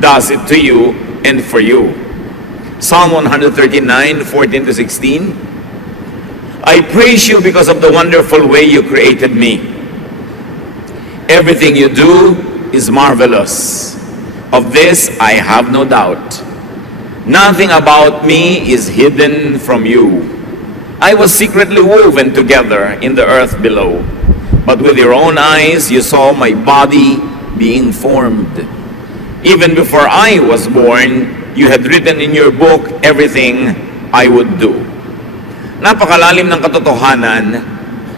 does it to you and for you. Psalm 139:14-16. I praise you because of the wonderful way you created me. Everything you do is marvelous. Of this I have no doubt. Nothing about me is hidden from you. I was secretly woven together in the earth below. But with your own eyes you saw my body being formed. Even before I was born, you had written in your book everything I would do. Napakalalim ng katotohanan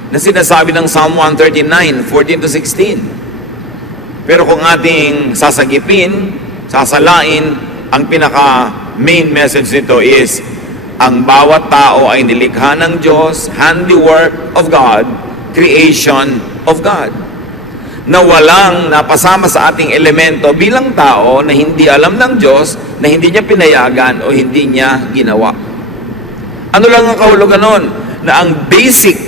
na sinasabi ng Psalm 139:14-16. Pero kung ating sasagipin, sasalain, ang pinaka main message nito is, ang bawat tao ay nilikha ng Diyos, handiwork of God, creation of God, na walang napasama sa ating elemento bilang tao na hindi alam ng Diyos, na hindi niya pinayagan o hindi niya ginawa. Ano lang ang kahulugan nun? Na ang basic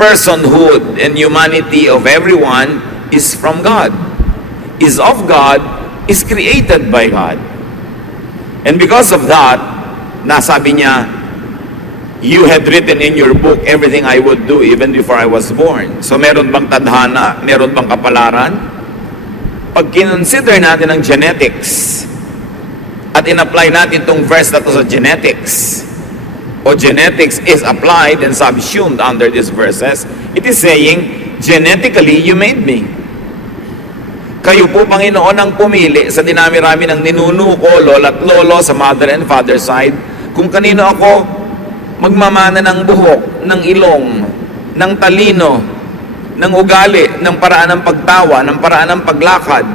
personhood and humanity of everyone is from God, is of God, is created by God. And because of that, nasabi niya, you had written in your book everything I would do even before I was born. So meron bang tadhana? Meron bang kapalaran? Pag kinonsider natin ang genetics at in-apply natin itong verse na to sa genetics, o genetics is applied and subsumed under these verses, it is saying, genetically you made me. Kayo po, Panginoon, ang pumili sa dinami-rami ng ninuno ko, lola at lolo sa mother and father side, kung kanino ako magmamana ng buhok, ng ilong, ng talino, ng ugali, ng paraan ng pagtawa, ng paraan ng paglakad,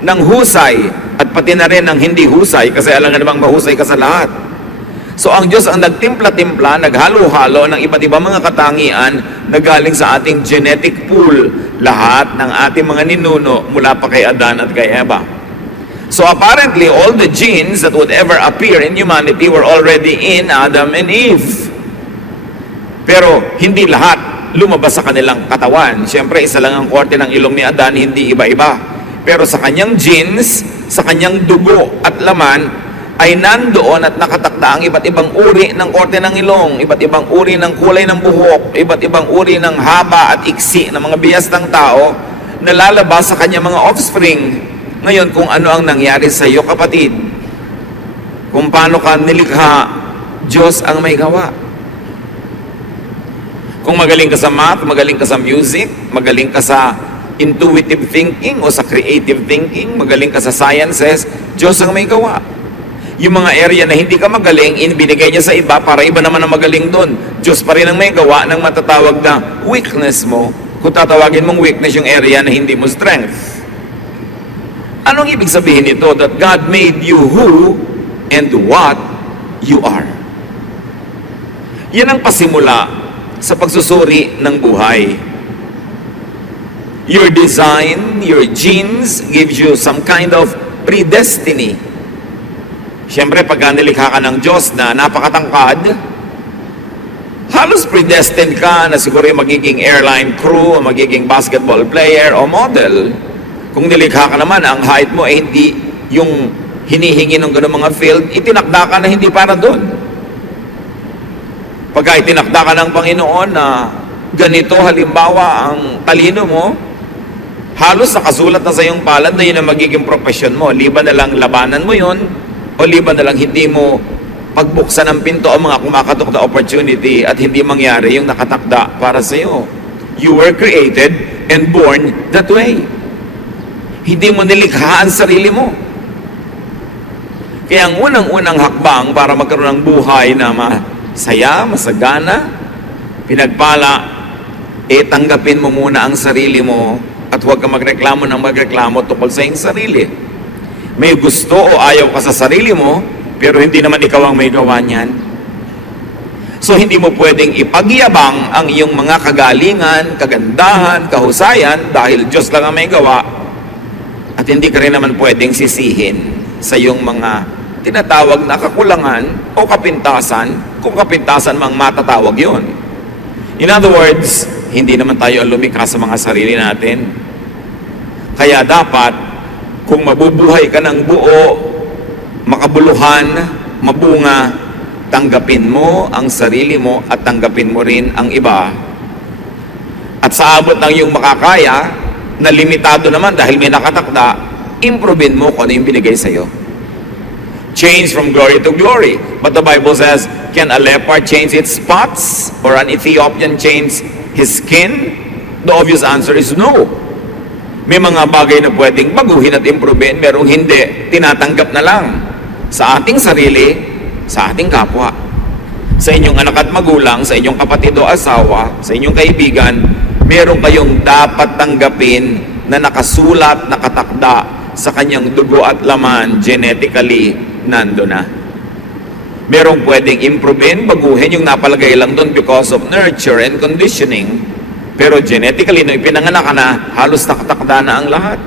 ng husay, at pati na rin ng hindi husay, kasi alam nga namang mahusay ka sa lahat. So ang Diyos ang nagtimpla-timpla, naghalo-halo ng iba't ibang mga katangian na galing sa ating genetic pool, lahat ng ating mga ninuno mula pa kay Adan at kay Eva. So apparently, all the genes that would ever appear in humanity were already in Adam and Eve. Pero hindi lahat lumabas sa kanilang katawan. Siyempre, isa lang ang korte ng ilong ni Adan, hindi iba-iba. Pero sa kanyang genes, sa kanyang dugo at laman, ay nandoon at nakatakda ang iba't ibang uri ng korte ng ilong, iba't ibang uri ng kulay ng buhok, iba't ibang uri ng haba at iksi ng mga biyas ng tao na lalabas sa kanyang mga offspring. Ngayon, kung ano ang nangyari sa iyo, kapatid, kung paano ka nilikha, Diyos ang may gawa. Kung magaling ka sa math, magaling ka sa music, magaling ka sa intuitive thinking o sa creative thinking, magaling ka sa sciences, Diyos ang may gawa. Yung mga area na hindi ka magaling, binigay niya sa iba para iba naman ang magaling doon. Diyos pa rin ang may gawa ng matatawag na weakness mo, kung tatawagin mong weakness yung area na hindi mo strength. Anong ibig sabihin nito? That God made you who and what you are. Yan ang pasimula sa pagsusuri ng buhay. Your design, your genes gives you some kind of predestiny. Siyempre, pag nilikha ka ng Diyos na napakatangkad, halos predestined ka na siguro yung magiging airline crew, magiging basketball player o model. Kung nilikha ka naman, ang height mo ay hindi yung hinihingi ng gano'ng mga field, itinakda ka na hindi para doon. Pagka itinakda ka ng Panginoon na ganito halimbawa ang talino mo, halos nakasulat na sa iyong palad na yun ang magiging profession mo. Liban na lang labanan mo yun, o liban na lang hindi mo pagbuksan ng pinto ang mga kumakatok na opportunity at hindi mangyari yung nakatakda para sa iyo. You were created and born that way. Hindi mo nilikha ang sarili mo. Kaya ang unang-unang hakbang para magkaroon ng buhay na masaya, masagana, pinagpala, tanggapin mo muna ang sarili mo at huwag ka magreklamo ng magreklamo tungkol sa iyong sarili. May gusto o ayaw ka sa sarili mo, pero hindi naman ikaw ang may gawa niyan. So hindi mo pwedeng ipagyabang ang iyong mga kagalingan, kagandahan, kahusayan dahil Diyos lang ang may gawa, at hindi ka rin naman pwedeng sisihin sa iyong mga tinatawag na kakulangan o kapintasan, kung kapintasan mang matatawag yon. In other words, hindi naman tayo lumikha sa mga sarili natin. Kaya dapat, Kung mabubuhay ka ng buo, makabuluhan, mabunga, tanggapin mo ang sarili mo at tanggapin mo rin ang iba. At sa abot ng iyong makakaya, na limitado naman dahil may nakatakda, improvein mo kung ano yung binigay sa'yo. Change from glory to glory. But the Bible says, can a leopard change its spots? Or an Ethiopian change his skin? The obvious answer is no. May mga bagay na pwedeng baguhin at improvein, merong hindi, tinatanggap na lang. Sa ating sarili, sa ating kapwa. Sa inyong anak at magulang, sa inyong kapatid o asawa, sa inyong kaibigan, meron kayong dapat tanggapin na nakasulat, nakatakda sa kanyang dugo at laman, genetically, nando na. Merong pwedeng improvein, baguhin yung napalagay lang doon because of nurture and conditioning. Pero genetically, nung ipinanganak ka na, halos nakatakda na ang lahat.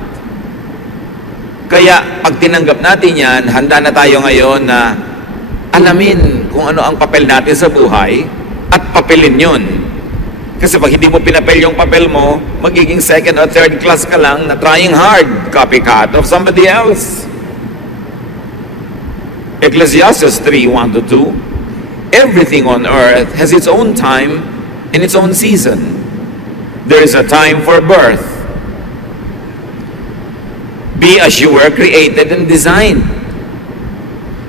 Kaya, pag tinanggap natin yan, handa na tayo ngayon na alamin kung ano ang papel natin sa buhay at papelin yun. Kasi pag hindi mo pinapel yung papel mo, magiging second or third class ka lang na trying hard, copycat of somebody else. Ecclesiastes 3:1-2, everything on earth has its own time and its own season. There is a time for birth. Be as you were created and designed.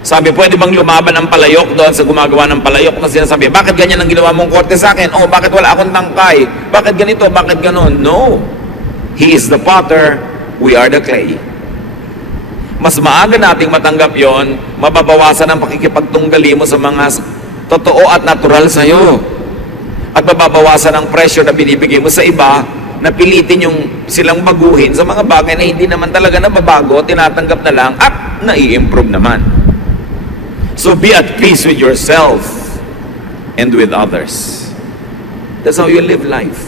Sabi, pwede bang lumaban ang palayok doon sa gumagawa ng palayok na sinasabi, bakit ganyan ang ginawa mong korte sa akin? Oh, bakit wala akong tangkay? Bakit ganito? Bakit ganon? No. He is the potter, we are the clay. Mas maaga nating matanggap yon, mababawasan ang pakikipagtunggali mo sa mga totoo at natural sa'yo. At mababawasan ang pressure na binibigay mo sa iba na pilitin yung silang baguhin sa mga bagay na hindi naman talaga nababago, tinatanggap na lang at nai-improve naman. So be at peace with yourself and with others. That's how you live life.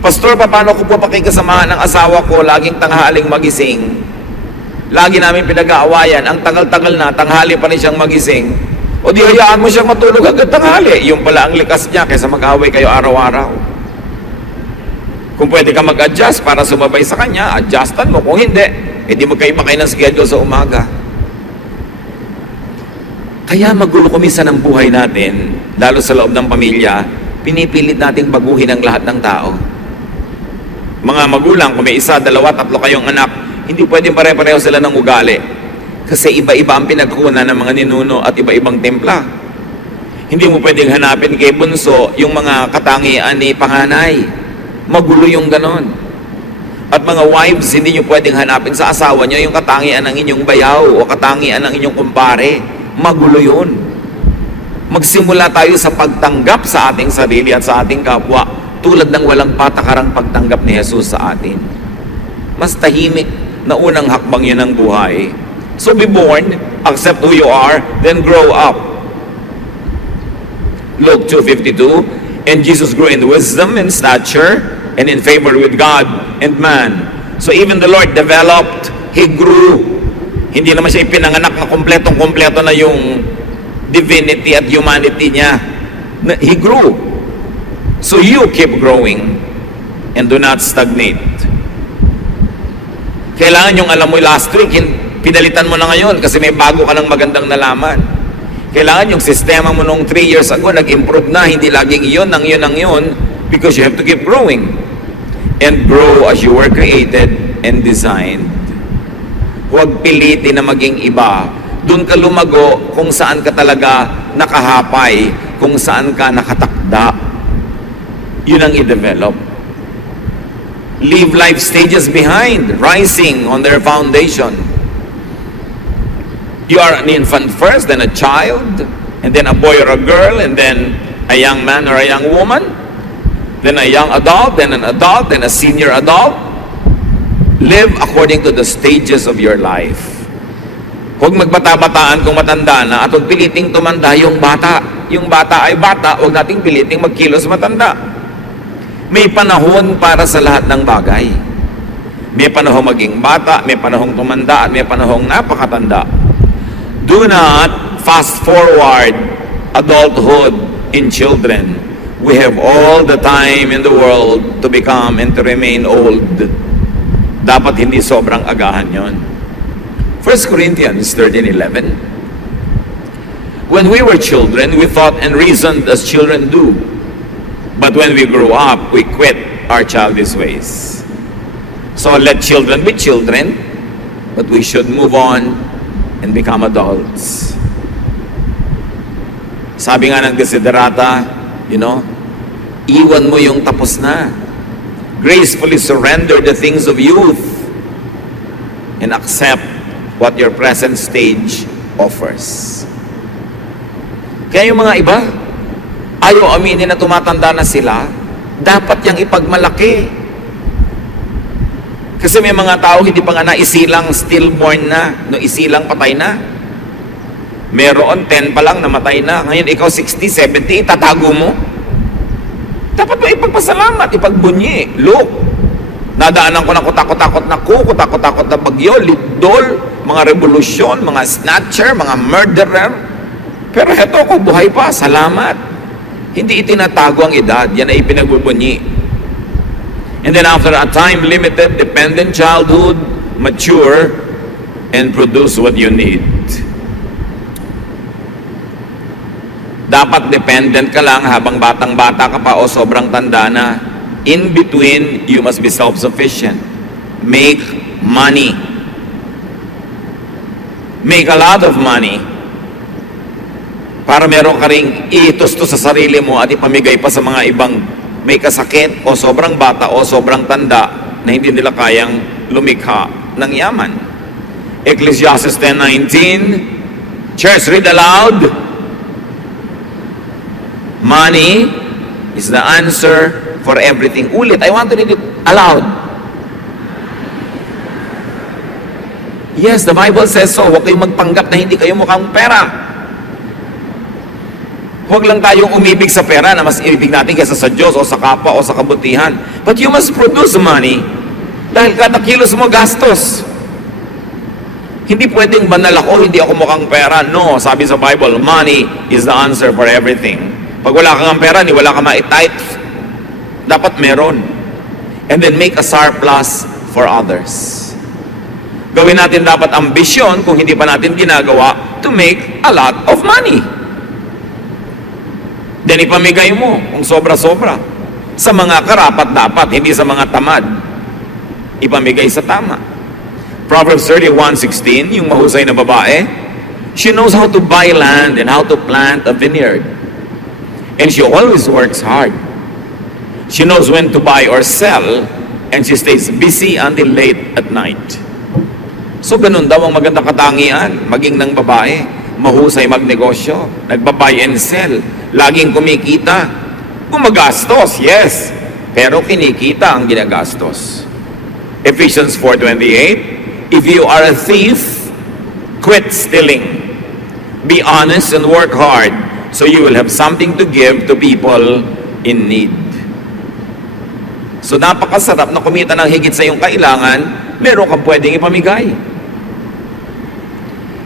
Pastor, paano ko po pakikasamahan ng asawa ko laging tanghaling magising? Lagi namin pinag-aawayan, ang tagal-tagal na, tanghali pa rin siyang magising. O di hayaan mo siyang matulog hanggang tanghali. Yung pala ang likas niya kaysa mag-away kayo araw-araw. Kung pwede ka mag-adjust para sumabay sa kanya, adjustan mo. Kung hindi, edi magkaiba kayo ng schedule sa umaga. Kaya magulo kuminsan ang buhay natin, lalo sa loob ng pamilya, pinipilit nating baguhin ang lahat ng tao. Mga magulang, kung may isa, dalawa, tatlo kayong anak, hindi pwedeng pare-pareho sila ng ugali. Kasi iba-iba ang pinagkunan ng mga ninuno at iba-ibang templa. Hindi mo pwedeng hanapin kay bunso yung mga katangian ni panganay. Magulo yung ganon. At mga wives, hindi nyo pwedeng hanapin sa asawa nyo yung katangian ng inyong bayaw o katangian ng inyong kumpare. Magulo yun. Magsimula tayo sa pagtanggap sa ating sarili at sa ating kapwa tulad ng walang patakarang pagtanggap ni Jesus sa atin. Mas tahimik na unang hakbang yun ng buhay. So be born, accept who you are, then grow up. Luke 2:52, and Jesus grew in wisdom and stature and in favor with God and man. So even the Lord developed, He grew. Hindi naman siya ipinanganak na kompletong-kompleto na yung divinity at humanity niya. He grew. So you keep growing and do not stagnate. Kailangan yung alam mo last week, pinalitan mo na ngayon kasi may bago ka ng magandang nalaman. Kailangan yung sistema mo nung 3 years ago, nag-improve na, hindi laging iyon, ang yun, because you have to keep growing. And grow as you were created and designed. Huwag pilitin na maging iba. Doon ka lumago kung saan ka talaga nakahapay, kung saan ka nakatakda. Yun ang i-develop. Leave life stages behind, rising on their foundation. You are an infant first, then a child, and then a boy or a girl, and then a young man or a young woman, then a young adult, then an adult, then a senior adult. Live according to the stages of your life. Huwag magbata-bataan kung matanda na at huwag piliting tumanda yung bata. Yung bata ay bata, huwag nating piliting magkilos matanda. May panahon para sa lahat ng bagay. May panahong maging bata, may panahong tumanda, at may panahong napakatanda. Do not fast forward adulthood in children. We have all the time in the world to become and to remain old. Dapat hindi sobrang agahan yon. 1 Corinthians 13:11. When we were children, we thought and reasoned as children do. But when we grew up, we quit our childish ways. So let children be children, but we should move on and become adults. Sabi nga ng Desiderata, iwan mo yung tapos na. Gracefully surrender the things of youth and accept what your present stage offers. Kaya yung mga iba, ayaw aminin na tumatanda na sila, dapat yang ipagmalaki. Kasi may mga tao hindi pa nga naisilang stillborn na, no isilang patay na. Meron 10 pa lang namatay na. Ngayon ikaw 60, 70, itatago mo. Dapat mo ipagpasalamat, ipagbunyi. Look, nadaanan ko ng kutakot-takot na kutakot-takot na bagyo, lindol, mga revolusyon, mga snatcher, mga murderer. Pero heto ko, buhay pa, salamat. Hindi itinatago ang edad, yan ay ipinagbubunyi. And then after a time-limited, dependent childhood, mature, and produce what you need. Dapat dependent ka lang habang batang-bata ka pa o sobrang tanda na. In between, you must be self-sufficient. Make money. Make a lot of money. Para meron ka ring itustos sa sarili mo at ipamigay pa sa mga ibang may kasakit o sobrang bata o sobrang tanda na hindi nila kayang lumikha ng yaman. Ecclesiastes 10:19. Church, read aloud. Money is the answer for everything. Ulit, I want to read it aloud. Yes, the Bible says so. Huwag kayong magpanggap na hindi kayo mukhang pera. Huwag lang tayong umibig sa pera na mas ibig natin kaysa sa Diyos o sa kapwa o sa kabutihan. But you must produce money dahil kada kilos mo gastos. Hindi pwedeng banal ako, hindi ako mukhang pera. No, sabi sa Bible, money is the answer for everything. Pag wala kang pera, wala kang ma-tithe, dapat meron. And then make a surplus for others. Gawin natin dapat ambisyon kung hindi pa natin ginagawa to make a lot of money. Then ipamigay mo kung sobra-sobra sa mga karapat-dapat, hindi sa mga tamad. Ipamigay sa tama. Proverbs 31:16, yung mahusay na babae, she knows how to buy land and how to plant a vineyard. And she always works hard. She knows when to buy or sell, and she stays busy until late at night. So ganun daw ang magandang katangian, maging ng babae, mahusay magnegosyo, nagba-buy and sell, laging kumikita, gumagastos, yes, pero kinikita ang ginagastos. Ephesians 4:28, if you are a thief, quit stealing. Be honest and work hard, so you will have something to give to people in need. So napakasarap na kumita ng higit sa iyong kailangan, meron kang pwedeng ipamigay.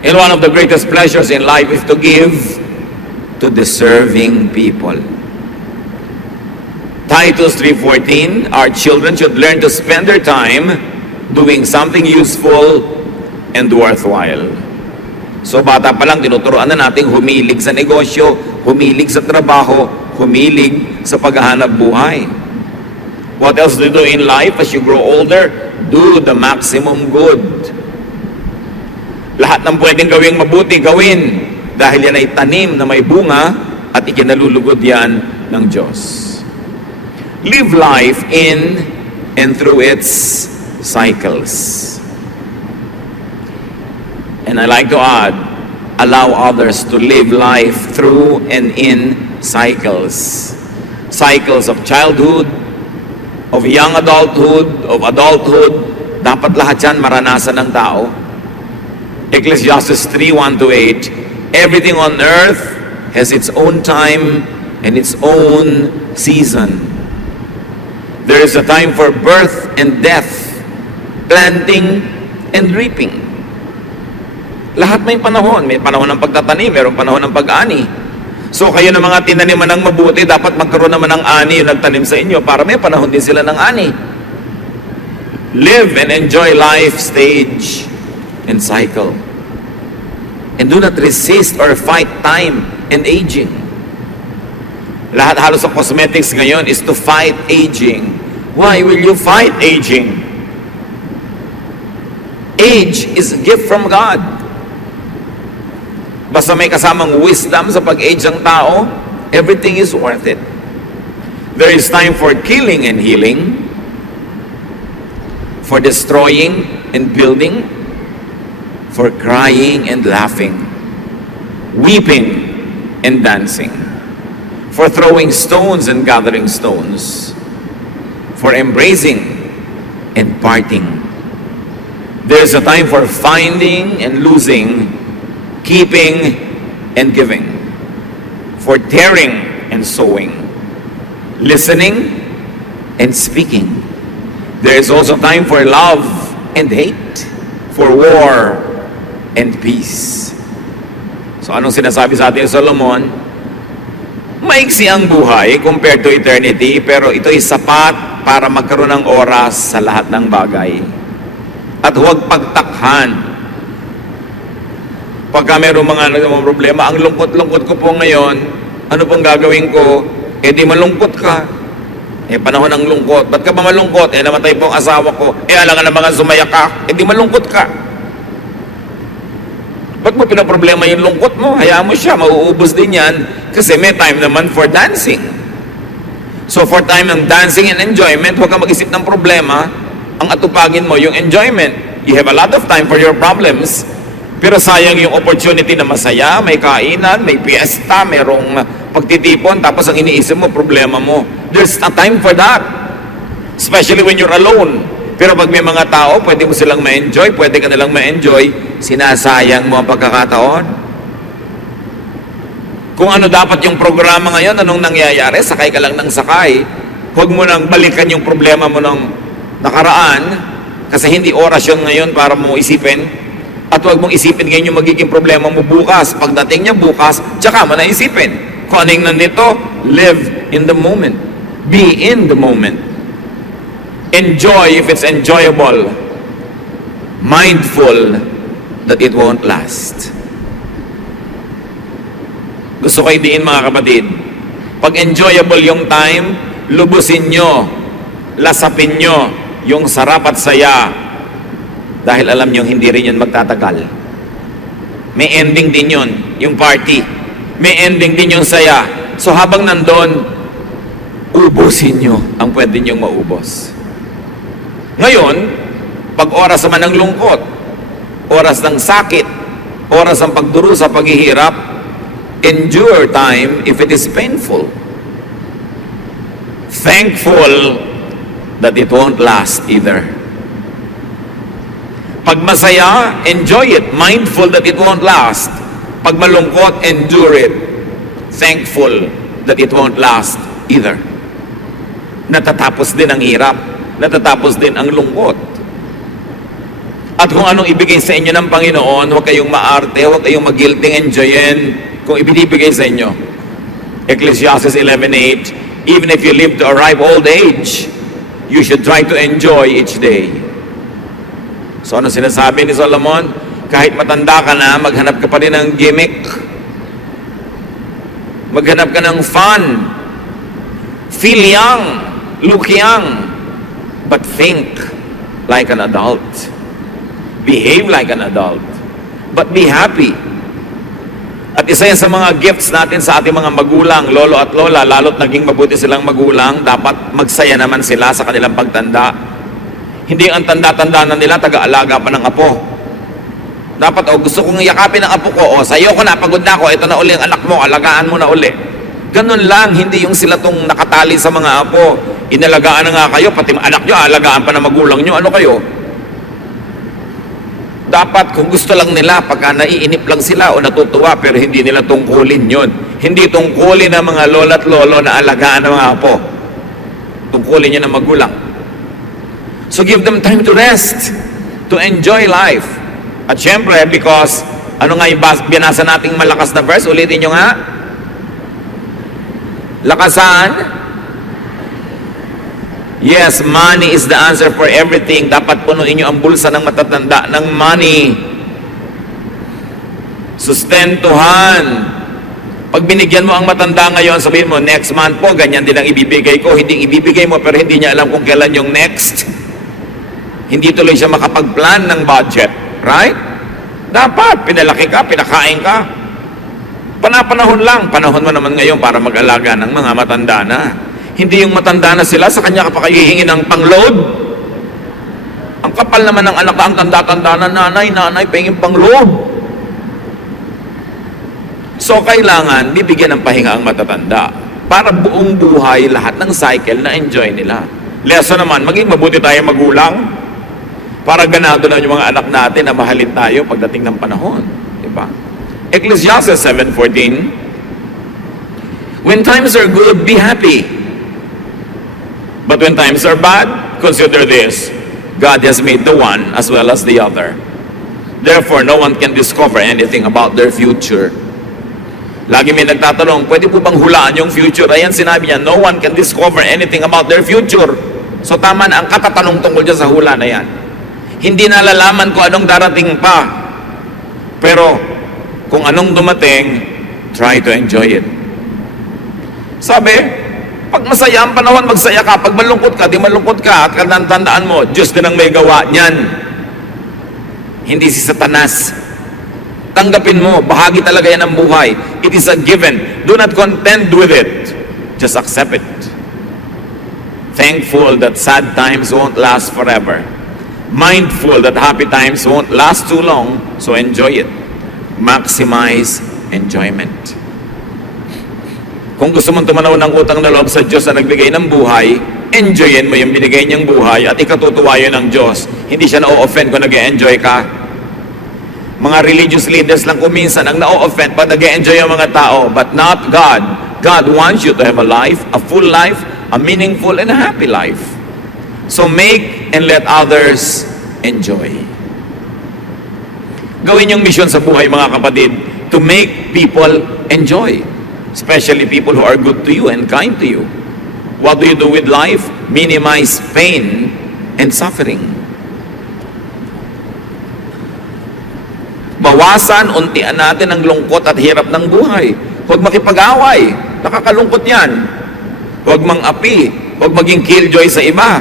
And one of the greatest pleasures in life is to give to deserving people. Titus 3:14, our children should learn to spend their time doing something useful and worthwhile. So bata pa lang, tinuturuan na natin humilig sa negosyo, humilig sa trabaho, humilig sa paghahanap buhay. What else do you do in life as you grow older? Do the maximum good. Lahat ng pwedeng gawing mabuti, gawin. Dahil yan ay tanim na may bunga at ikinalulugod yan ng Diyos. Live life in and through its cycles. And I like to add, allow others to live life through and in cycles. Cycles of childhood, of young adulthood, of adulthood. Dapat lahat yan maranasan ng tao. Ecclesiastes 3:1-8, everything on earth has its own time and its own season. There is a time for birth and death, planting and reaping. Lahat may panahon. May panahon ng pagtatanim, mayroong panahon ng pag-ani. So kayo na mga tinaniman ng mabuti, dapat magkaroon naman ng ani yung nagtanim sa inyo para may panahon din sila ng ani. Live and enjoy life stage and cycle. And do not resist or fight time and aging. Lahat halos sa cosmetics ngayon is to fight aging. Why will you fight aging? Age is a gift from God. Basta may kasamang wisdom sa pag-age ng tao, everything is worth it. There is time for killing and healing, for destroying and building, for crying and laughing, weeping and dancing, for throwing stones and gathering stones, for embracing and parting. There is a time for finding and losing, keeping and giving, for tearing and sowing, listening and speaking. There is also time for love and hate, for war and peace. So anong sinasabi sa atin Solomon? Maiksi ang buhay compared to eternity, pero ito'y sapat para magkaroon ng oras sa lahat ng bagay. At huwag pagtakhan. Pagka mayroong mga problema, ang lungkot-lungkot ko po ngayon, ano pong gagawin ko? Eh di malungkot ka. Eh panahon ng lungkot. Ba't ka ba malungkot? Eh namatay po ang asawa ko. Eh alangan na mga sumaya ka. Eh di malungkot ka. Ba't mo pinaproblema yung lungkot mo? Hayaan mo siya, mauubos din yan. Kasi may time naman for dancing. So for time ng dancing and enjoyment, huwag kang mag-isip ng problema. Ang atupagin mo yung enjoyment. You have a lot of time for your problems. Pero sayang yung opportunity na masaya, may kainan, may fiesta, mayroong pagtitipon, tapos ang iniisip mo, problema mo. There's a time for that. Especially when you're alone. Pero pag may mga tao, pwede mo silang ma-enjoy, pwede ka nilang ma-enjoy, sinasayang mo ang pagkakataon. Kung ano dapat yung programa ngayon, anong nangyayari, sakay ka lang ng sakay. Huwag mo nang balikan yung problema mo ng nakaraan, kasi hindi oras yun ngayon para mo isipin. At huwag mong isipin ngayon yung magiging problema mo bukas. Pagdating niya bukas, tsaka mo na isipin. Kung ano yung nandito, live in the moment. Be in the moment. Enjoy if it's enjoyable. Mindful that it won't last. Gusto ko idiin mga kapatid, pag enjoyable yung time, lubusin nyo, lasapin nyo yung sarap at saya. Dahil alam nyo, hindi rin yun magtatagal. May ending din yun, yung party. May ending din yung saya. So habang nandun, ubusin nyo ang pwede nyong maubos. Ngayon, pag oras naman ng lungkot, oras ng sakit, oras ng pagdurusa, paghihirap, endure time if it is painful. Thankful that it won't last either. Pag masaya, enjoy it. Mindful that it won't last. Pag malungkot, endure it. Thankful that it won't last either. Natatapos din ang hirap. Natatapos din ang lungkot. At kung anong ibigay sa inyo ng Panginoon, huwag kayong maarte, huwag kayong mag-guilting enjoyin kung ibinibigay sa inyo. Ecclesiastes 11:8, even if you live to a ripe old age, you should try to enjoy each day. So ano sinasabi ni Solomon? Kahit matanda ka na, maghanap ka pa rin ng gimmick. Maghanap ka ng fun. Feel young. Look young. But think like an adult. Behave like an adult. But be happy. At isa yan sa mga gifts natin sa ating mga magulang, lolo at lola, lalo't naging mabuti silang magulang, dapat magsaya naman sila sa kanilang pagtanda. Hindi ang tanda-tanda na nila, taga-alaga pa ng apo. Dapat, gusto kong yakapin ang apo ko, sa'yo ko na, pagod na ako, ito na uli ang anak mo, alagaan mo na uli. Ganun lang, hindi yung sila tong nakatali sa mga apo. Inalagaan na nga kayo, pati anak nyo, alagaan pa ng magulang nyo, ano kayo? Dapat, kung gusto lang nila, pagka naiinip lang sila o natutuwa, pero hindi nila tungkulin yun. Hindi tungkulin ng mga lola at lolo na alagaan ng mga apo. Tungkulin nyo ng magulang. So give them time to rest, to enjoy life. At syempre, because, ano nga yung binasa nating malakas na verse? Ulitin nyo nga. Lakasan Yes, money is the answer for everything. Dapat punuin nyo ang bulsa ng matatanda ng money. Sustentuhan. Pag binigyan mo ang matanda ngayon, sabihin mo, next month po, ganyan din ang ibibigay ko. Hindi ibibigay mo, pero hindi niya alam kung kailan yung next. Hindi tuloy siya makapag-plan ng budget. Right? Dapat, pinalaki ka, pinakain ka. Panahon lang. Panahon mo naman ngayon para mag-alaga ng mga matanda na. Hindi yung matanda na sila, sa kanya ka pa kayo hihingi ng pang-load. Ang kapal naman ng anak, ang tanda-tanda na nanay, pahingin pang-load. So, kailangan bibigyan ng pahinga ang matatanda para buong buhay lahat ng cycle na enjoy nila. Lesson naman, maging mabuti tayo magulang para ganado na yung mga anak natin na mahalin tayo pagdating ng panahon. Diba? Ecclesiastes 7:14, when times are good, be happy. But when times are bad, consider this, God has made the one as well as the other. Therefore, no one can discover anything about their future. Lagi may nagtatanong, pwede po bang hulaan yung future? Ayan, sinabi niya, no one can discover anything about their future. So tama na ang katatanong tungkol dyan sa hula na yan. Hindi nalalaman kung anong darating pa. Pero kung anong dumating, try to enjoy it. Sabi, pag masaya ang panahon, magsaya ka. Pag malungkot ka, di malungkot ka. At tandaan mo, Diyos din ang may gawa niyan. Hindi si Satanas. Tanggapin mo, bahagi talaga yan ng buhay. It is a given. Do not contend with it. Just accept it. Thankful that sad times won't last forever. Mindful that happy times won't last too long, so enjoy it. Maximize enjoyment. Kung gusto mong tumanaw ng utang na loob sa Diyos na nagbigay ng buhay, enjoyin mo yung binigay niyang buhay at ikatutuwa yun ng Diyos. Hindi siya na-o-offend kung nag-e-enjoy ka. Mga religious leaders lang kuminsan ang na-o-offend pag nag-e-enjoy ang mga tao, but not God. God wants you to have a life, a full life, a meaningful and a happy life. So make and let others enjoy. Gawin yung mission sa buhay, mga kapatid, to make people enjoy. Especially people who are good to you and kind to you. What do you do with life? Minimize pain and suffering. Bawasan, untian natin ang lungkot at hirap ng buhay. Huwag makipag-away. Nakakalungkot yan. Huwag mang-api. Huwag maging killjoy sa iba.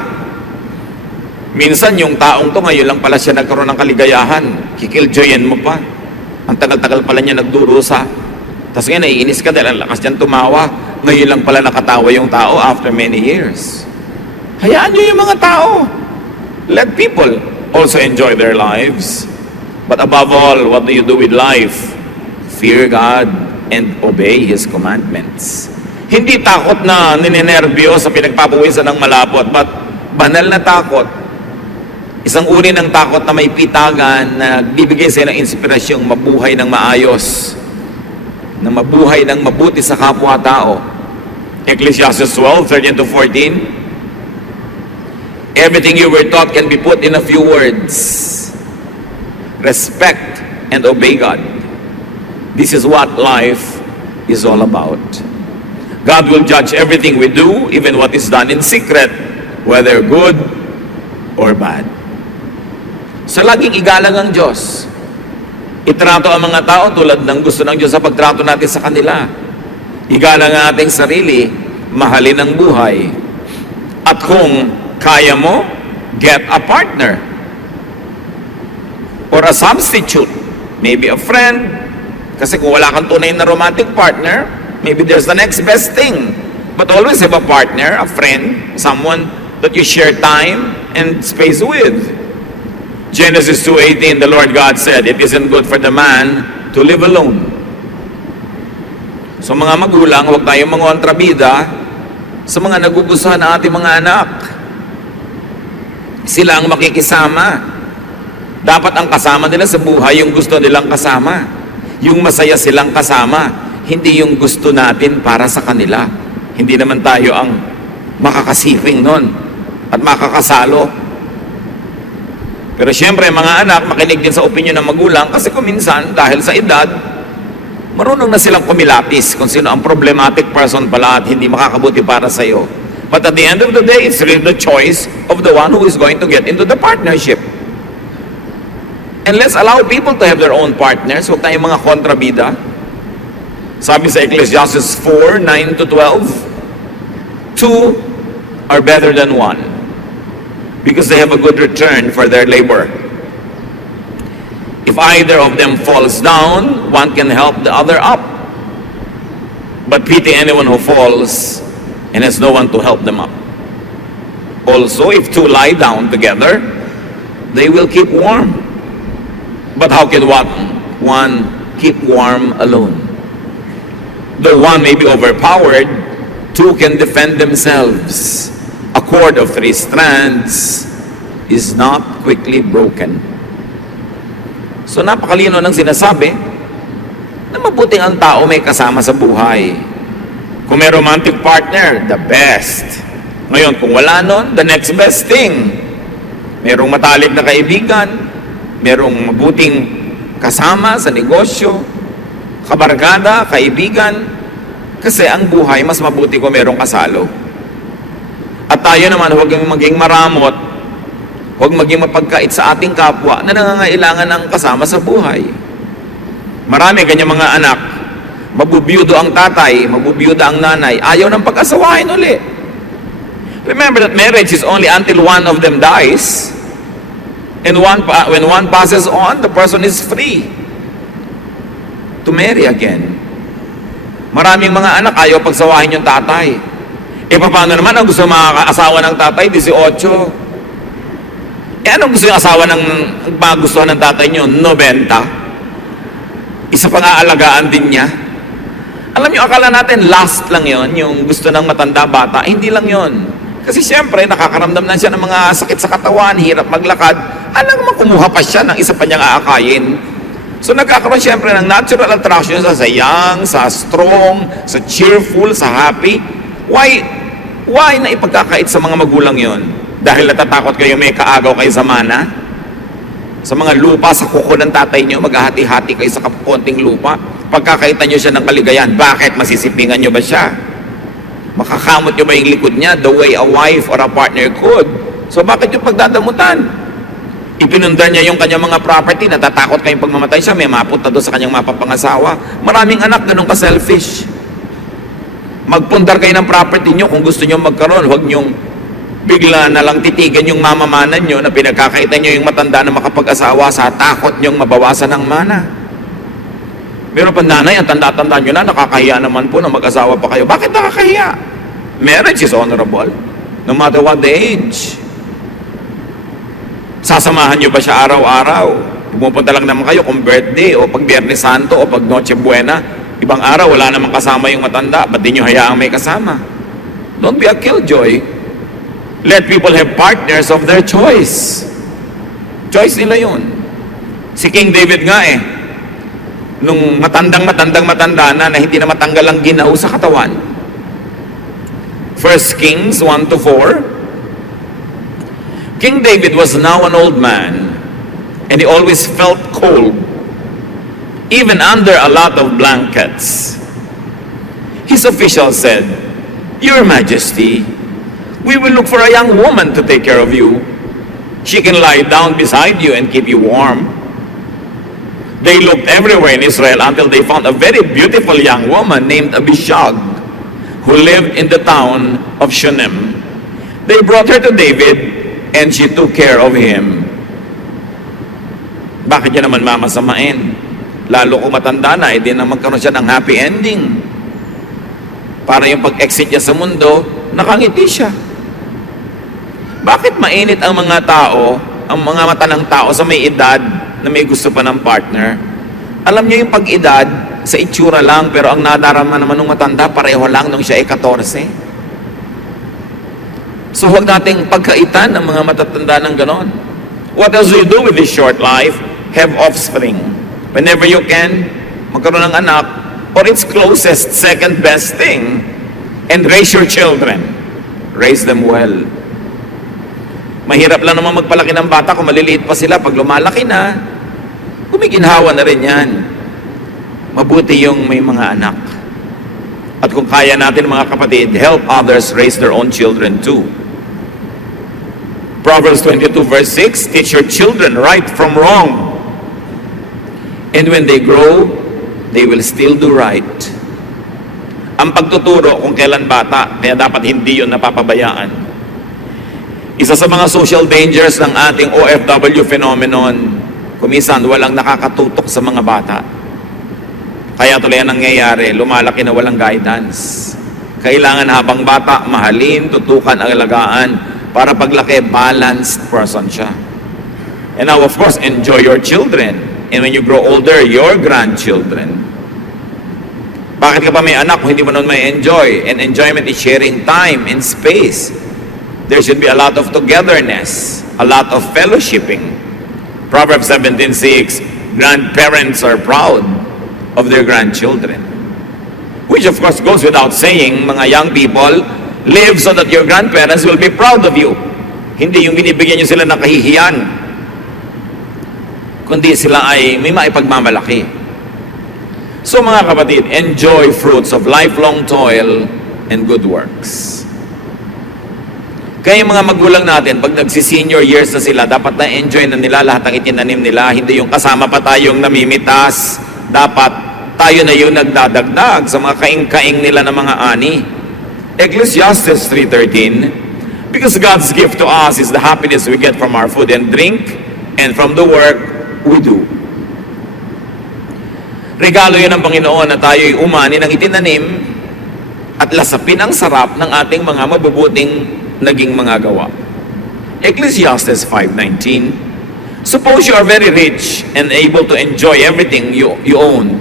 Minsan, yung taong to, ngayon lang pala siya nagkaroon ng kaligayahan. Kikilljoyin mo pa. Ang tagal-tagal pala niya nagdurusa. Tapos ngayon, naiinis ka dahil ang lakas niyan tumawa. Ngayon lang pala nakatawa yung tao after many years. Hayaan nyo yung mga tao. Let people also enjoy their lives. But above all, what do you do with life? Fear God and obey His commandments. Hindi takot na ninenervyo sa pinagpapawisan ng malapot, but banal na takot. Isang uri ng takot na may pitagan na bibigay sa ng inspirasyong mabuhay ng maayos, na mabuhay ng mabuti sa kapwa-tao. Ecclesiastes 12:13-14. Everything you were taught can be put in a few words. Respect and obey God. This is what life is all about. God will judge everything we do, even what is done in secret, whether good or bad. So laging igalang ang Diyos. Itrato ang mga tao tulad ng gusto ng Diyos sa pagtrato natin sa kanila. Igalang ang ating sarili, mahalin ang buhay. At kung kaya mo, get a partner. Or a substitute. Maybe a friend. Kasi kung wala kang tunay na romantic partner, maybe there's the next best thing. But always have a partner, a friend, someone that you share time and space with. Genesis 2:18, the Lord God said, it isn't good for the man to live alone. So mga magulang, huwag tayong mangontrabida sa mga nagugustuhan ng ating mga anak. Sila ang makikisama. Dapat ang kasama nila sa buhay, yung gusto nilang kasama. Yung masaya silang kasama. Hindi yung gusto natin para sa kanila. Hindi naman tayo ang makakasiping nun at makakasalo. Pero siyempre, mga anak, makinig din sa opinion ng magulang kasi kung minsan, dahil sa edad, marunong na silang kumilatis kung sino ang problematic person pala at hindi makakabuti para sa iyo. But at the end of the day, it's really the choice of the one who is going to get into the partnership. And let's allow people to have their own partners. Huwag tayong mga kontrabida. Sabi sa Ecclesiastes 4, 9 to 12, two are better than one because they have a good return for their labor. If either of them falls down, one can help the other up. But pity anyone who falls and has no one to help them up. Also, if two lie down together, they will keep warm. But how can one keep warm alone? Though one may be overpowered, two can defend themselves. A cord of 3 strands is not quickly broken. So napakalino ng sinasabi na mabuting ang tao may kasama sa buhay. Kung may romantic partner, the best. Ngayon, kung wala nun, the next best thing. Merong matalik na kaibigan, merong mabuting kasama sa negosyo, kabarkada, kaibigan, kasi ang buhay mas mabuti kung merong kasalo. At tayo naman, huwag maging maramot, huwag maging mapagkait sa ating kapwa na nangangailangan ng kasama sa buhay. Marami ganyan mga anak, mabubiyudo ang tatay, mabubiyuda ang nanay, ayaw ng pag-asawahin uli. Remember that marriage is only until one of them dies. And when one passes on, the person is free to marry again. Maraming mga anak ayaw pagsawahin yung tatay. E paano naman ang gusto makaasawa ng tatay? 18. Anong gusto yung asawa ng magustuhan ng tatay nyo? 90. Isa pang aalagaan din niya. Alam nyo, akala natin last lang yon, yung gusto ng matanda bata. Hindi lang yon. Kasi siyempre, nakakaramdam na siya ng mga sakit sa katawan, hirap maglakad. Alam mo, kumuha pa siya ng isa pa niyang aakayin. So nagkakaroon siyempre ng natural attraction sa young, sa strong, sa cheerful, sa happy. Why na ipagkakait sa mga magulang yon? Dahil natatakot kayo may kaagaw kayo sa mana? Sa mga lupa, sa kuko ng tatay nyo, maghahati-hati kayo sa konting lupa. Pagkakaitan nyo siya ng kaligayan, bakit? Masisipingan nyo ba siya? Makakamot nyo ba yung likod niya the way a wife or a partner could? So bakit yung pagdadamutan? Ipinundar niya yung kanyang mga property, natatakot kayong pagmamatay siya, may mapunta doon sa kanyang mapapangasawa. Maraming anak ganun ka-selfish. Magpundar kayo ng property nyo kung gusto nyo magkaroon, huwag nyong bigla na lang titigan yung mamamanan nyo na pinagkakaitan nyo yung matanda na makapag-asawa sa takot nyong mabawasan ng mana. Meron pa nanay, ang tanda-tanda nyo na, nakakahiya naman po na mag-asawa pa kayo. Bakit nakakahiya? Marriage is honorable, no matter what the age. Sasamahan nyo ba siya araw-araw? Pumupunta lang naman kayo kung birthday, o pag Biyernes Santo, o pag Noche Buena. Ibang araw, wala namang kasama yung matanda. Ba't di nyo hayaang may kasama? Don't be a killjoy. Let people have partners of their choice. Choice nila yun. Si King David nga nung matanda na hindi na matanggal ang ginaw sa katawan. 1 Kings 1-4. King David was now an old man, and he always felt cold, even under a lot of blankets. His officials said, "Your Majesty, we will look for a young woman to take care of you. She can lie down beside you and keep you warm." They looked everywhere in Israel until they found a very beautiful young woman named Abishag, who lived in the town of Shunem. They brought her to David, and she took care of him. Bakit niya naman mamasamain? Lalo kung matanda na, hindi na magkaroon siya ng happy ending. Para yung pag-exit niya sa mundo, nakangiti siya. Bakit mainit ang mga tao, ang mga mata ng tao sa may edad na may gusto pa ng partner? Alam niyo yung pag-edad, sa itsura lang, pero ang nadarama naman ng matanda, pareho lang nung siya ay 14. So huwag nating pagkaitan ng mga matatanda ng ganon. What else do you do with this short life? Have offspring. Whenever you can, magkaroon ng anak, or its closest, second best thing, and raise your children. Raise them well. Mahirap lang naman magpalaki ng bata kung maliliit pa sila. Pag lumalaki na, kumiginhawa na rin yan. Mabuti yung may mga anak. At kung kaya natin mga kapatid, help others raise their own children too. Proverbs 22 verse 6, teach your children right from wrong. And when they grow, they will still do right. Ang pagtuturo kung kailan bata, kaya dapat hindi yun napapabayaan. Isa sa mga social dangers ng ating OFW phenomenon, kumisan walang nakakatutok sa mga bata. Kaya tuloy ang nangyayari, lumalaki na walang guidance. Kailangan habang bata, mahalin, tutukan, alagaan, para paglaki, balanced person siya. And now, of course, enjoy your children. And when you grow older, your grandchildren. Bakit ka pa may anak kung hindi mo nun may enjoy? And enjoyment is sharing time and space. There should be a lot of togetherness, a lot of fellowshipping. Proverbs 17:6, grandparents are proud of their grandchildren. Which of course goes without saying, mga young people, live so that your grandparents will be proud of you. Hindi yung binibigyan nyo sila ng kahihiyan, kundi sila ay may maipagmamalaki. So mga kapatid, enjoy fruits of lifelong toil and good works. Kaya yung mga magulang natin, pag nagsi-senior years na sila, dapat na-enjoy na nila lahat ng itinanim nila. Hindi yung kasama pa tayong namimitas. Dapat tayo na yung nagdadagdag sa mga kaing-kaing nila ng mga ani. Ecclesiastes 3:13, because God's gift to us is the happiness we get from our food and drink and from the work we do. Regalo yun ng Panginoon na tayo'y umani ng itinanim at lasapin ang sarap ng ating mga mabubuting naging mga gawa. Ecclesiastes 5:19, suppose you are very rich and able to enjoy everything you own.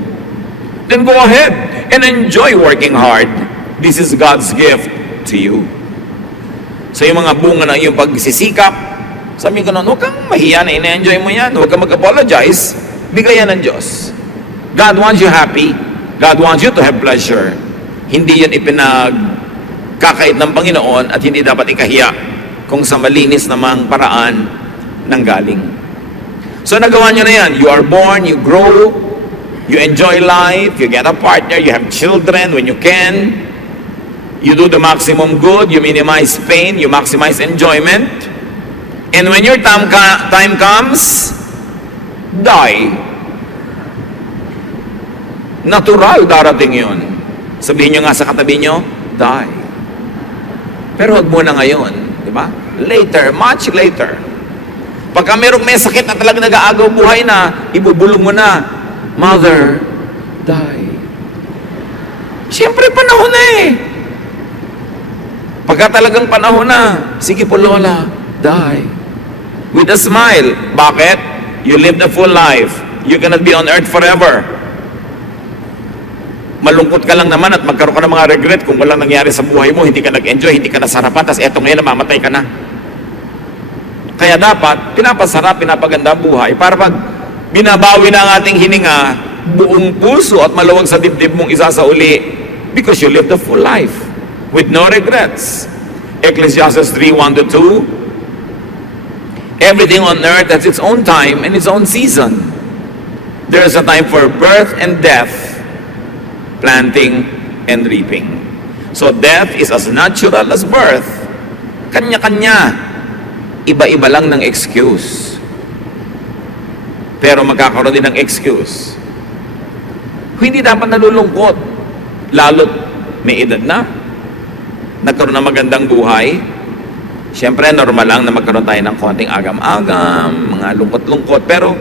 Then go ahead and enjoy working hard. This is God's gift to you. So yung mga bunga ng iyong pagsisikap, sabi ko nun, huwag kang mahiya na ina-enjoy mo yan. Huwag kang mag-apologize. Bigayan ng Diyos. God wants you happy. God wants you to have pleasure. Hindi yan ipinagkakait ng Panginoon at hindi dapat ikahiya kung sa malinis namang paraan ng galing. So nagawa nyo na yan. You are born, you grow, you enjoy life, you get a partner, you have children when you can. You do the maximum good, you minimize pain, you maximize enjoyment. And when your time comes, die. Natural darating yun. Sabihin nyo nga sa katabi nyo, die. Pero huwag muna ngayon, di ba? Later, much later. Pagka may sakit na talaga nag-aagaw buhay na, ibubulong mo na, mother, die. Siyempre, panahon na eh. Pagka talagang panahon na, sige po lola, die. With a smile. Bakit? You lived a full life. You cannot be on earth forever. Malungkot ka lang naman at magkaroon ka ng mga regret kung walang nangyari sa buhay mo, hindi ka nag-enjoy, hindi ka nasarapan, tapos eto ngayon namamatay ka na. Kaya dapat, pinapasarap, pinapaganda ang buhay para pag binabawi na ang ating hininga, buong puso at maluwag sa dibdib mong isasauli because you lived a full life with no regrets. Ecclesiastes 3:1-2, everything on earth has its own time and its own season. There is a time for birth and death, planting and reaping. So death is as natural as birth. Kanya-kanya. Iba-iba lang ng excuse. Pero magkakaroon din ng excuse. Hindi dapat nalulungkot. Lalo't may edad na. Nagkaroon ng magandang buhay. Siyempre, normal lang na magkaroon tayo ng konting agam-agam, mga lungkot-lungkot. Pero,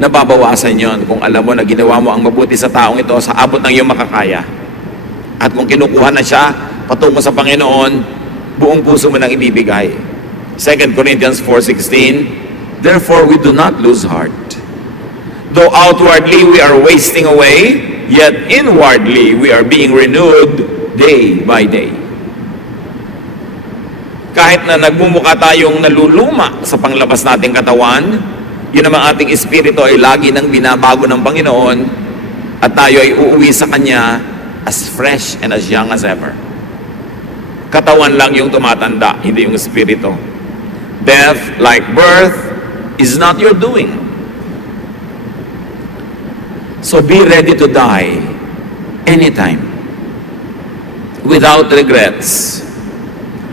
nababawasan yon kung alam mo na ginawa mo ang mabuti sa taong ito sa abot ng iyong makakaya. At kung kinukuha na siya, patungo sa Panginoon, buong puso mo nang ibibigay. 2 Corinthians 4:16, therefore we do not lose heart. Though outwardly we are wasting away, yet inwardly we are being renewed day by day. Kahit na nagmumukha tayong naluluma sa panglabas nating katawan, yun naman ating espiritu ay lagi nang binabago ng Panginoon at tayo ay uuwi sa Kanya as fresh and as young as ever. Katawan lang yung tumatanda, hindi yung espiritu. Death, like birth, is not your doing. So be ready to die anytime. without regrets.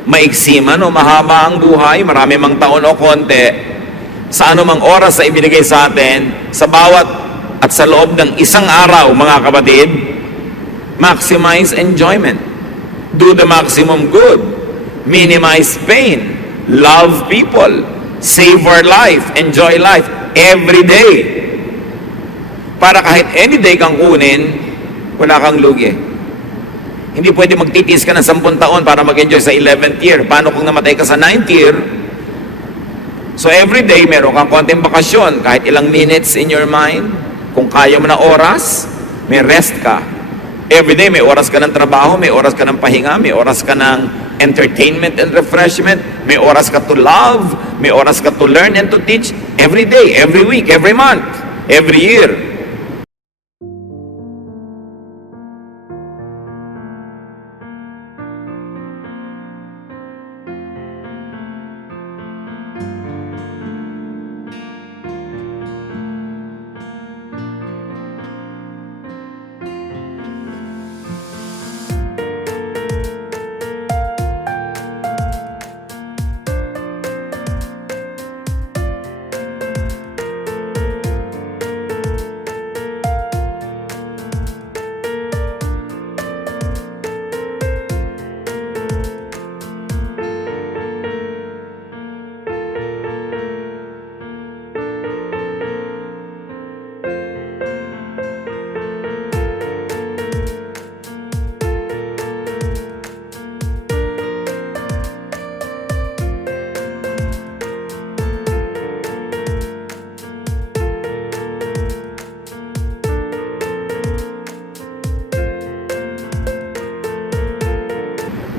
Maiksi man o mahaba ang buhay, marami mang taon o konti, sa anumang oras na ibinigay sa atin, sa bawat at sa loob ng isang araw, mga kapatid, maximize enjoyment. Do the maximum good. Minimize pain. Love people. Savor life. Enjoy life. Every day. Para kahit any day kang kunin, wala kang lugi. Hindi pwede magtitiis ka ng 10 taon para mag-enjoy sa 11th year. Paano kung namatay ka sa 9th year? So every day, meron kang konting bakasyon. Kahit ilang minutes in your mind. Kung kaya mo na oras, may rest ka. Every day, may oras ka ng trabaho, may oras ka ng pahinga, may oras ka ng entertainment and refreshment, may oras ka to love, may oras ka to learn and to teach. Every day, every week, every month, every year.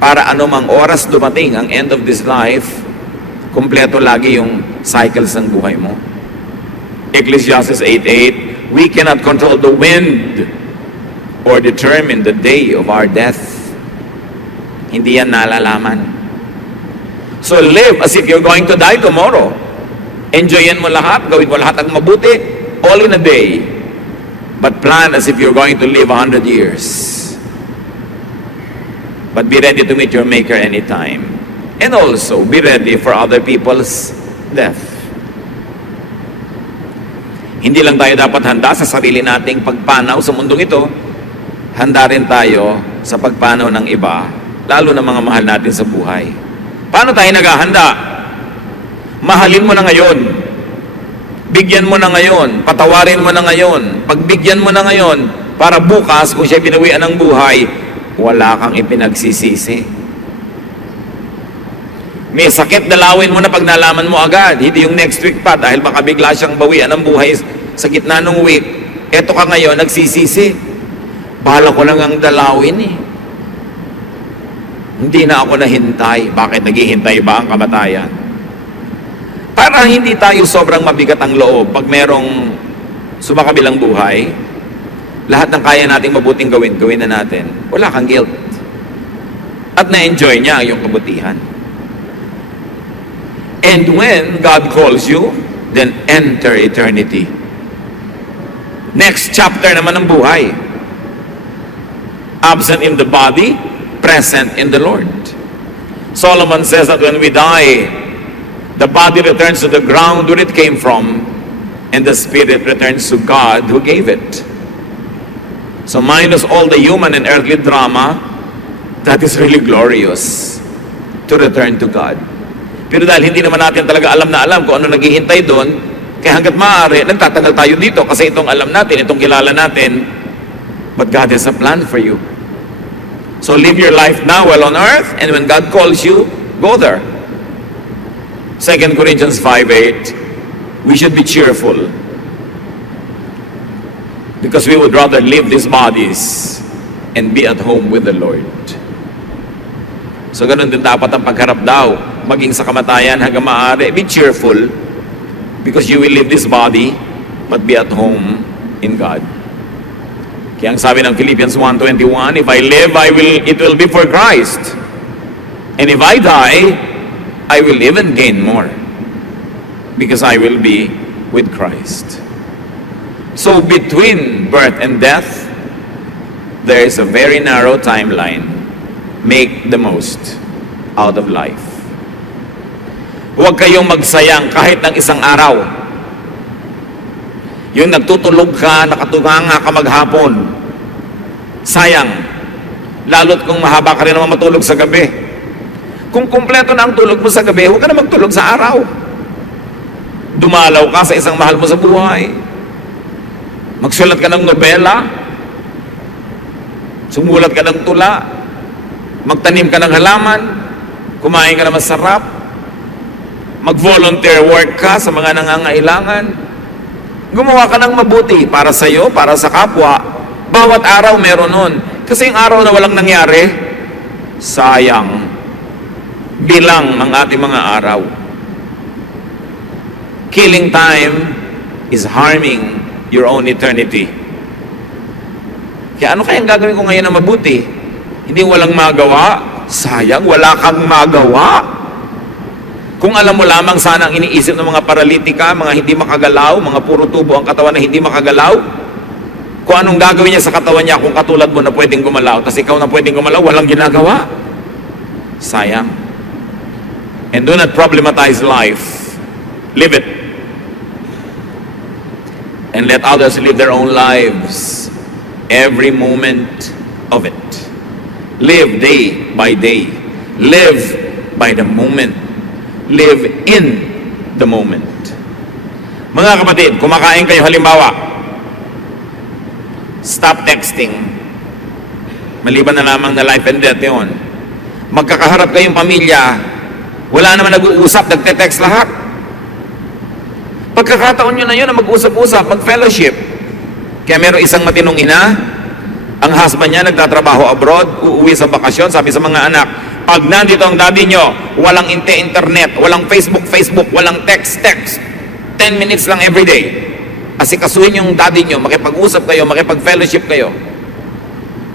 Para anumang oras dumating ang end of this life, kumpleto lagi yung cycles ng buhay mo. Ecclesiastes 8:8, we cannot control the wind or determine the day of our death. Hindi yan nalalaman. So live as if you're going to die tomorrow. Enjoyin mo lahat, gawin mo lahat ang mabuti, all in a day. But plan as if you're going to live 100 years. But be ready to meet your Maker anytime. And also, be ready for other people's death. Hindi lang tayo dapat handa sa sarili nating pagpanaw sa mundong ito, handa rin tayo sa pagpanaw ng iba, lalo na mga mahal natin sa buhay. Paano tayo naghahanda? Mahalin mo na ngayon. Bigyan mo na ngayon. Patawarin mo na ngayon. Pagbigyan mo na ngayon, para bukas, kung siya binawian ng buhay, wala kang ipinagsisisi. May sakit, dalawin mo na pag nalaman mo agad. Hindi yung next week pa dahil baka bigla siyang bawian ng buhay sa gitna ng week. Eto ka ngayon, nagsisisi. Bahala ko lang ang dalawin eh. Hindi na ako nahintay. Bakit naghihintay ba ang kamatayan? Para hindi tayo sobrang mabigat ang loob pag merong sumakabilang buhay, lahat ng kaya nating mabuting gawin, gawin na natin. Wala kang guilt. At na-enjoy niya yung kabutihan. And when God calls you, then enter eternity. Next chapter naman ng buhay. Absent in the body, present in the Lord. Solomon says that when we die, the body returns to the ground where it came from, and the spirit returns to God who gave it. So minus all the human and earthly drama, that is really glorious to return to God. Pero dahil hindi naman natin talaga alam na alam kung ano naghihintay doon, kaya hanggat maaari, nagtatagal tayo dito kasi itong alam natin, itong kilala natin, but God has a plan for you. So live your life now while on earth, and when God calls you, go there. 2 Corinthians 5:8, we should be cheerful, because we would rather leave these bodies and be at home with the Lord. So ganun din dapat ang pagharap daw, maging sa kamatayan hanggang maaari. Be cheerful, because you will leave this body, but be at home in God. Kaya ang sabi ng Philippians 1:21, if I live, it will be for Christ. And if I die, I will even gain more, because I will be with Christ. So between birth and death, there is a very narrow timeline. make the most out of life. Huwag kayong magsayang kahit ng isang araw. Yung nagtutulog ka, nakatunganga ka maghapon, sayang. Lalo't kung mahaba ka rin naman matulog sa gabi. Kung kumpleto na ang tulog mo sa gabi, huwag ka na magtulog sa araw. Dumalaw ka sa isang mahal mo sa buhay. Magsulat ka ng nobela. Sumulat ka ng tula. Magtanim ka ng halaman. Kumain ka na masarap. Mag-volunteer work ka sa mga nangangailangan. Gumawa ka ng mabuti para sa iyo, para sa kapwa. Bawat araw meron nun. Kasi yung araw na walang nangyari, sayang. Bilang ng ating mga araw. Killing time is harming your own eternity. Kaya ano kayang gagawin ko ngayon na mabuti? Hindi walang magawa? Sayang, wala kang magawa. Kung alam mo lamang sana ang iniisip ng mga paralitika, mga hindi makagalaw, mga puro tubo ang katawan na hindi makagalaw, kung anong gagawin niya sa katawan niya kung katulad mo na pwedeng gumalaw, tapos ikaw na pwedeng gumalaw, walang ginagawa. Sayang. And do not problematize life. Live it. And let others live their own lives. Every moment of it. Live day by day. Live by the moment. Live in the moment. Mga kapatid, kumakain kayo halimbawa, stop texting. Maliban na lamang na life and death yun. Magkakaharap kayong pamilya, wala naman nag-uusap, nagte-text lahat. Pagkakataon nyo na yun na mag-usap-usap, mag-fellowship. Kaya meron isang matinong ina, ang husband niya nagtatrabaho abroad, uuwi sa bakasyon, sabi sa mga anak, pag nandito ang daddy nyo, walang internet, walang Facebook, walang text. 10 minutes lang everyday. Asikasuhin yung daddy nyo, makipag-usap kayo, makipag-fellowship kayo.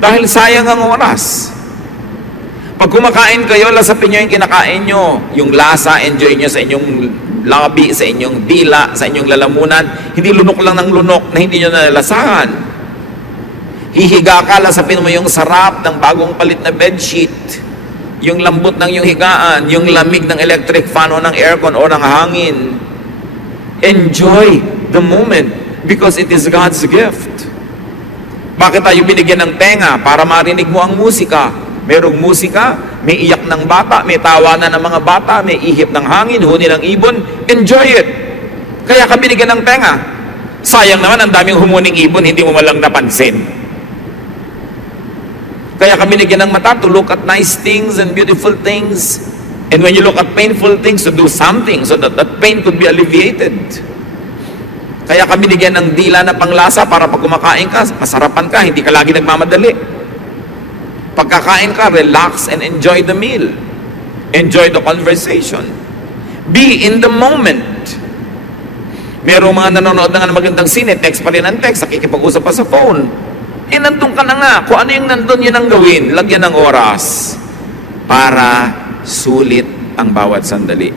Dahil sayang ang oras. Pag kumakain kayo, lasapin nyo yung kinakain nyo. Yung lasa, enjoy nyo sa inyong labi, sa inyong dila, sa inyong lalamunan. Hindi lunok lang ng lunok na hindi nyo nalalasahan. Hihiga ka, lasapin mo yung sarap ng bagong palit na bedsheet. Yung lambot ng yung higaan, yung lamig ng electric fan o ng aircon o ng hangin. Enjoy the moment because it is God's gift. Bakit tayo binigyan ng tenga? Para marinig mo ang musika. Merong musika, may iyak ng bata, may tawanan ng mga bata, may ihip ng hangin, huni ng ibon. Enjoy it. Kaya ka binigyan ng tenga. Sayang naman, ang daming humuning ibon, hindi mo malang napansin. Kaya ka binigyan ng mata to look at nice things and beautiful things. And when you look at painful things, to do something so that that pain could be alleviated. Kaya ka binigyan ng dila na panglasa para pag kumakain ka, masarapan ka, hindi ka lagi nagmamadali. Pagkakain ka, relax and enjoy the meal. Enjoy the conversation. Be in the moment. Merong mga nanonood na nga ng magandang sine, text pa rin ang text, nakikipag-usap pa sa phone. Eh, nandun ka na nga. Kung ano yung nandun, yun ang gawin. Lagyan ng oras para sulit ang bawat sandali.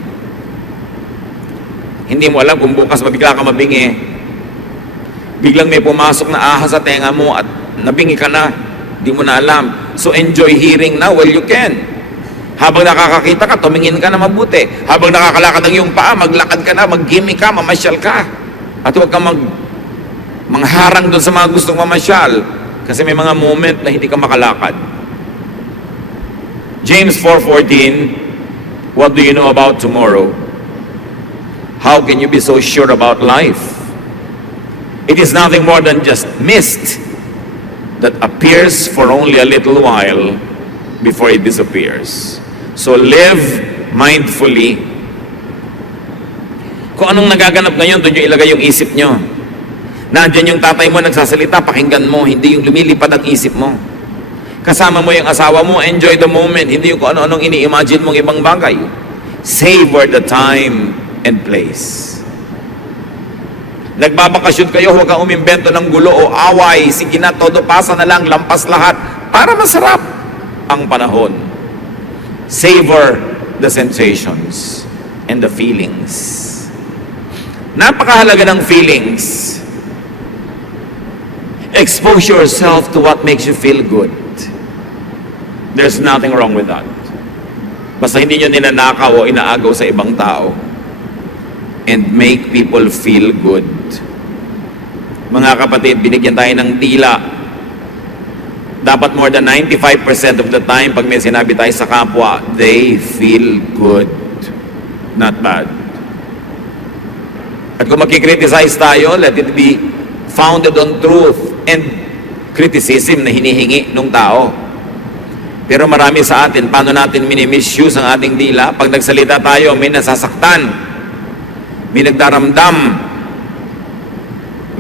Hindi mo alam kung bukas mabigla ka mabingi. Biglang may pumasok na ahas sa tenga mo at nabingi ka na. Hindi mo na alam. So enjoy hearing now while you can. Habang nakakakita ka, tumingin ka na mabuti. Habang nakakalakad ang iyong paa, maglakad ka na, mag-gimmick ka, mamasyal ka. At huwag kang mangharang doon sa mga gustong mamasyal. Kasi may mga moment na hindi ka makalakad. James 4:14, what do you know about tomorrow? How can you be so sure about life? It is nothing more than just mist that appears for only a little while before it disappears. So live mindfully. Kung anong nagaganap ngayon, doon nyo ilagay yung isip nyo. Nandiyan yung tatay mo nagsasalita, pakinggan mo, hindi yung lumilipad ang isip mo. Kasama mo yung asawa mo, enjoy the moment, hindi yung kung ano-anong ini-imagine mong ibang bagay. Savor the time and place. Nagbabakasyon kayo, huwag kang umimbento ng gulo o away. Sige na, todo pasa na lang, lampas lahat. Para masarap ang panahon. Savor the sensations and the feelings. Napakahalaga ng feelings. Expose yourself to what makes you feel good. There's nothing wrong with that. Basta hindi nyo ninanakaw o inaagaw sa ibang tao. And make people feel good. Mga kapatid, binigyan tayo ng tila. Dapat more than 95% of the time, pag may sinabi tayo sa kapwa, they feel good. Not bad. At kung makikriticize tayo, let it be founded on truth and criticism na hinihingi ng tao. Pero marami sa atin, paano natin mini-misuse ang ating dila? Pag nagsalita tayo, may nasasaktan, may nagdaramdam.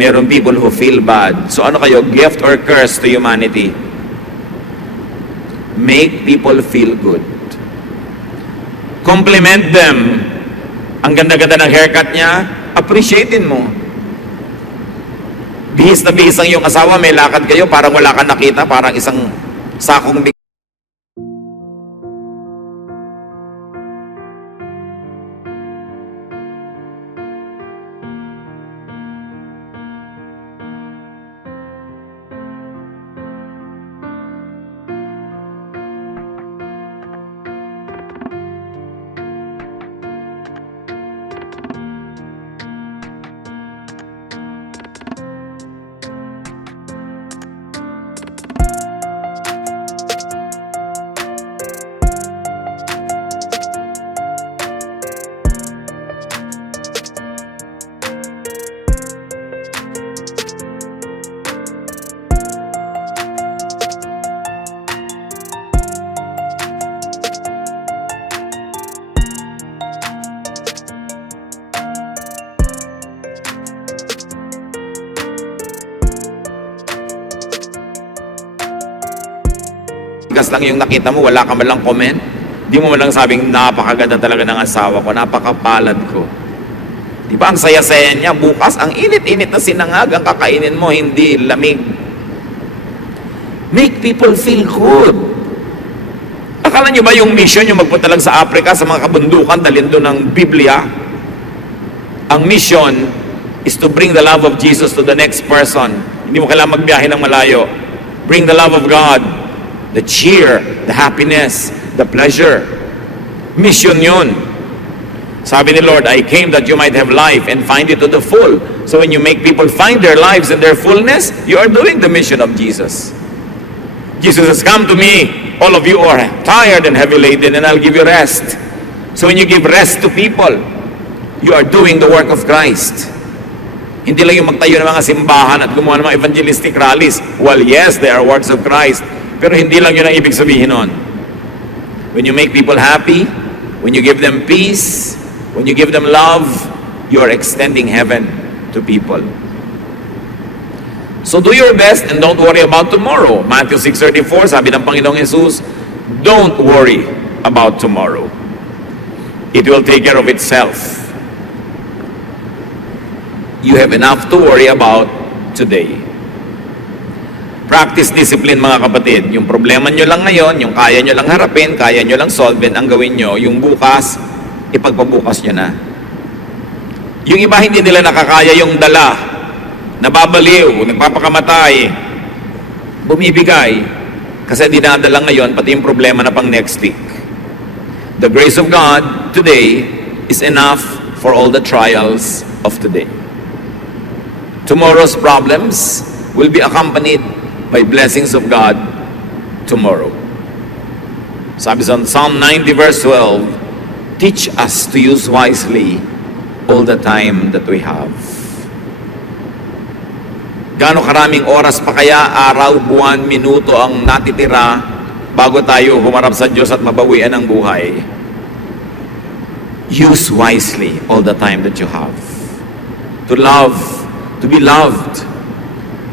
Meron people who feel bad. So ano kayo, gift or curse to humanity? Make people feel good. Compliment them. Ang ganda-ganda ng haircut niya, appreciatein mo. Bihis na bihis ang iyong asawa, may lakad kayo, parang wala kang nakita, parang isang sakong lang yung nakita mo, wala ka man lang comment. Di mo man lang sabing, napakaganda talaga ng asawa ko, napakapalad ko. Di ba ang saya-saya niya? Bukas, ang init-init na sinangag ang kakainin mo, hindi lamig. Make people feel good. Akala niyo ba yung mission, yung magpunta lang sa Africa, sa mga kabundukan, dalhin doon ng Biblia? Ang mission is to bring the love of Jesus to the next person. Hindi mo kailangan magbiyahe ng malayo. Bring the love of God. The cheer, the happiness, the pleasure. Mission yun. Sabi ni Lord, I came that you might have life and find it to the full. So when you make people find their lives in their fullness, you are doing the mission of Jesus. Jesus has come to me, all of you are tired and heavy laden, and I'll give you rest. So when you give rest to people, you are doing the work of Christ. Hindi lang yung magtayo ng mga simbahan at gumawa ng mga evangelistic rallies. Well, yes, they are works of Christ. Pero hindi lang yun ang ibig sabihin nun. When you make people happy, when you give them peace, when you give them love, you are extending heaven to people. So do your best and don't worry about tomorrow. Matthew 6:34, sabi ng Panginoong Jesus, don't worry about tomorrow. It will take care of itself. You have enough to worry about today. Practice discipline, mga kapatid. Yung problema nyo lang ngayon, yung kaya nyo lang harapin, kaya nyo lang solvein, ang gawin nyo, yung bukas, ipagpabukas nyo na. Yung iba hindi nila nakakaya yung dala, nababaliw, nagpapakamatay, bumibigay, kasi dinadala ngayon, pati yung problema na pang next week. The grace of God today is enough for all the trials of today. Tomorrow's problems will be accompanied by blessings of God tomorrow. Sabi sa Psalm 90 verse 12, teach us to use wisely all the time that we have. Gaano karaming oras pa kaya, araw, buwan, minuto ang natitira bago tayo humarap sa Diyos at mabawian ang buhay? Use wisely all the time that you have. To love, to be loved,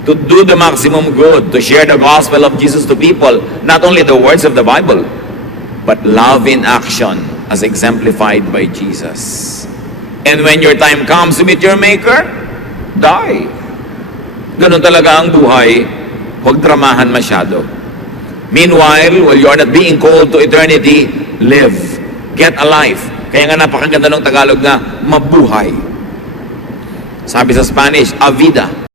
to do the maximum good, to share the gospel of Jesus to people, not only the words of the Bible, but love in action as exemplified by Jesus. And when your time comes to meet your Maker, die. Ganun talaga ang buhay, huwag dramahan masyado. Meanwhile, while you are not being called to eternity, live, get a life. Kaya nga napakaganda ng Tagalog na mabuhay. Sabi sa Spanish, a vida.